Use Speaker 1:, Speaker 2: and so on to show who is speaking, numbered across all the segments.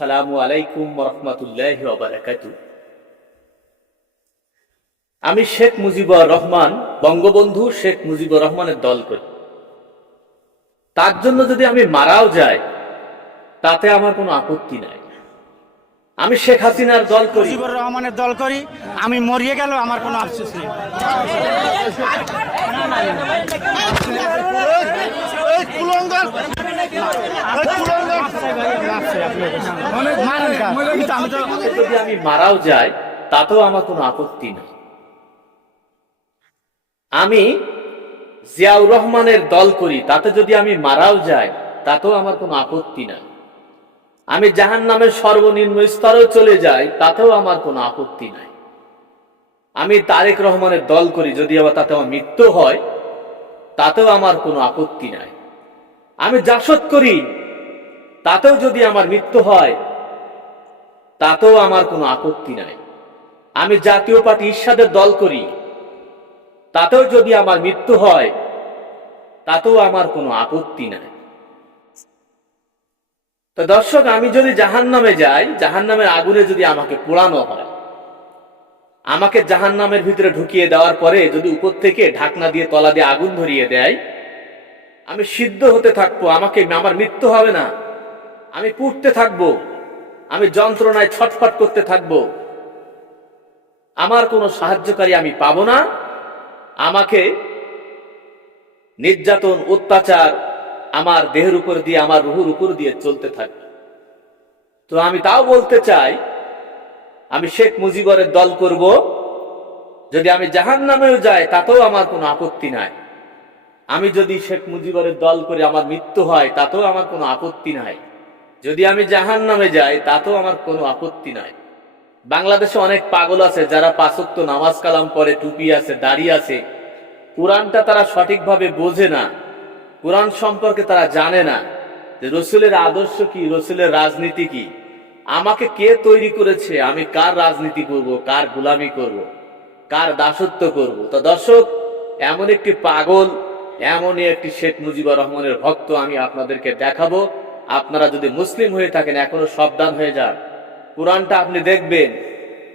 Speaker 1: সালামু আলাইকুম রহমতুল্লাহ আমি শেখ মুজিবুর রহমান, বঙ্গবন্ধু শেখ মুজিবুর রহমানের দল করি। তার জন্য যদি আমি মারাও যাই, তাতে আমার কোনো আপত্তি নাই। আমি শেখ হাসিনার দল করি।
Speaker 2: মুজিবুর রহমানের দল করি। আমি মরিয়ে গেল আমার কোনো আফসোস নেই।
Speaker 1: যদি আমি মারাও যাই তাতেও আমার কোনো আপত্তি নেই। আমি জিয়াউর রহমানের দল করি তাতে যদি আমি মারাও যাই তাতেও আমার কোনো আপত্তি নাই। আমি জাহান নামের সর্বনিম্ন স্তরেও চলে যাই, তাতেও আমার কোনো আপত্তি নাই। আমি তারেক রহমানের দল করি, যদি আবার তাতে আমার মৃত্যু হয়, তাতেও আমার কোনো আপত্তি নাই। আমি জাসদ করি, তাতেও যদি আমার মৃত্যু হয়, তাতেও আমার কোনো আপত্তি নাই। আমি জাতীয় পার্টি ঈর্ষাদের দল করি, তাতেও যদি আমার মৃত্যু হয়, তাতেও আমার কোনো আপত্তি নাই। তো দর্শক, আমি যদি জাহান নামে যাই জাহান নামের আগুনে যদি আমাকে পোড়ানো হয়, আমাকে জাহান নামের ভিতরে ঢুকিয়ে দেওয়ার পরে যদি উপর থেকে ঢাকনা দিয়ে, তলা দিয়ে আগুন ধরিয়ে দেয়, আমি সিদ্ধ হতে থাকব, আমাকে, আমার মৃত্যু হবে না। আমি পুড়তে থাকব, আমি যন্ত্রণায় ছটফট করতে থাকব। আমার কোনো সাহায্যকারী আমি পাবো না। আমাকে নির্যাতন, অত্যাচার আমার দেহের উপর দিয়ে, আমার রুহুর উপর দিয়ে চলতে থাকবে তো আমি তাও বলতে চাই, আমি শেখ মুজিবরের দল করব, যদি আমি জাহান নামেও যাই, তাতেও আমার কোনো আপত্তি নাই। আমি যদি শেখ মুজিবরের দল করে আমার মৃত্যু হয়, তাতেও আমার কোনো আপত্তি নাই। যদি আমি জাহান নামে যাই, তাতেও আমার কোনো আপত্তি নাই। বাংলাদেশে অনেক পাগল আছে, যারা পাঁচক্ত নামাজ কালাম পরে টুপি আছে, দাড়ি আছে। কোরআনটা তারা সঠিকভাবে বোঝে না। কোরআন সম্পর্কে তারা জানে না যে রসুলের আদর্শ কি, রসুলের রাজনীতি কি? আমাকে কে তৈরি করেছে? আমি কার রাজনীতি করব? কার গুলামি করব? কার দাসত্ব করব? তো দর্শক, এমন একটি পাগল, এমনই একটি শেখ মুজিবুর রহমানের ভক্ত আমি আপনাদেরকে দেখাবো। আপনারা যদি মুসলিম হয়ে থাকেন, এখনও সাবধান হয়ে যান। কোরআনটা আপনি দেখবেন।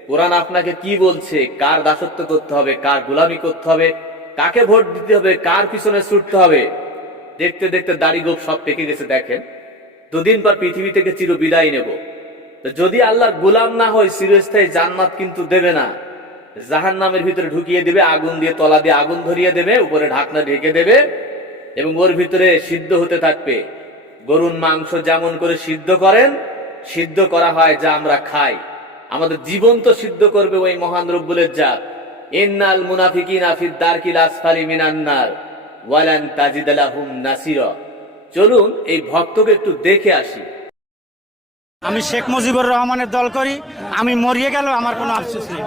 Speaker 1: কোরআন আপনাকে কি বলছে? কার দাসত্ব করতে হবে? কার গুলামি করতে হবে? কাকে ভোট দিতে হবে? কার পিছনে ছুটতে হবে? দেখতে দেখতে দাড়ি গোপ সব পেকে গেছে, দেখেন। দুদিন পর পৃথিবী থেকে চির বিদায় নেব। যদি আল্লাহর গোলাম না হয়, চিরস্থায়ী জান্নাত কিন্তু দেবে না। জাহান নামের ভিতরে ঢুকিয়ে দেবে, আগুন দিয়ে তলা দিয়ে আগুন ধরিয়ে দেবে, উপরে ঢাকনা ঢেকে দেবে এবং ওর ভিতরে সিদ্ধ হতে থাকবে। গরুর মাংস যেমন করে সিদ্ধ করেন, সিদ্ধ করা হয় যা আমরা খাই। আমাদের জীবন তো সিদ্ধ করবে ওই মহান রব্বুলের জাত এন্নাল মুনাফিকিনা ফিদ দারকিল আসফালি মিনান্নার ওয়ালান তাজিদ লাহুম নাসিরা। চলুন এই ভক্তকে একটু দেখে আসি।
Speaker 2: আমি শেখ মুজিবুর রহমানের দল করি আমি মরিয়ে গেল আমার কোনো আফসোস নেই।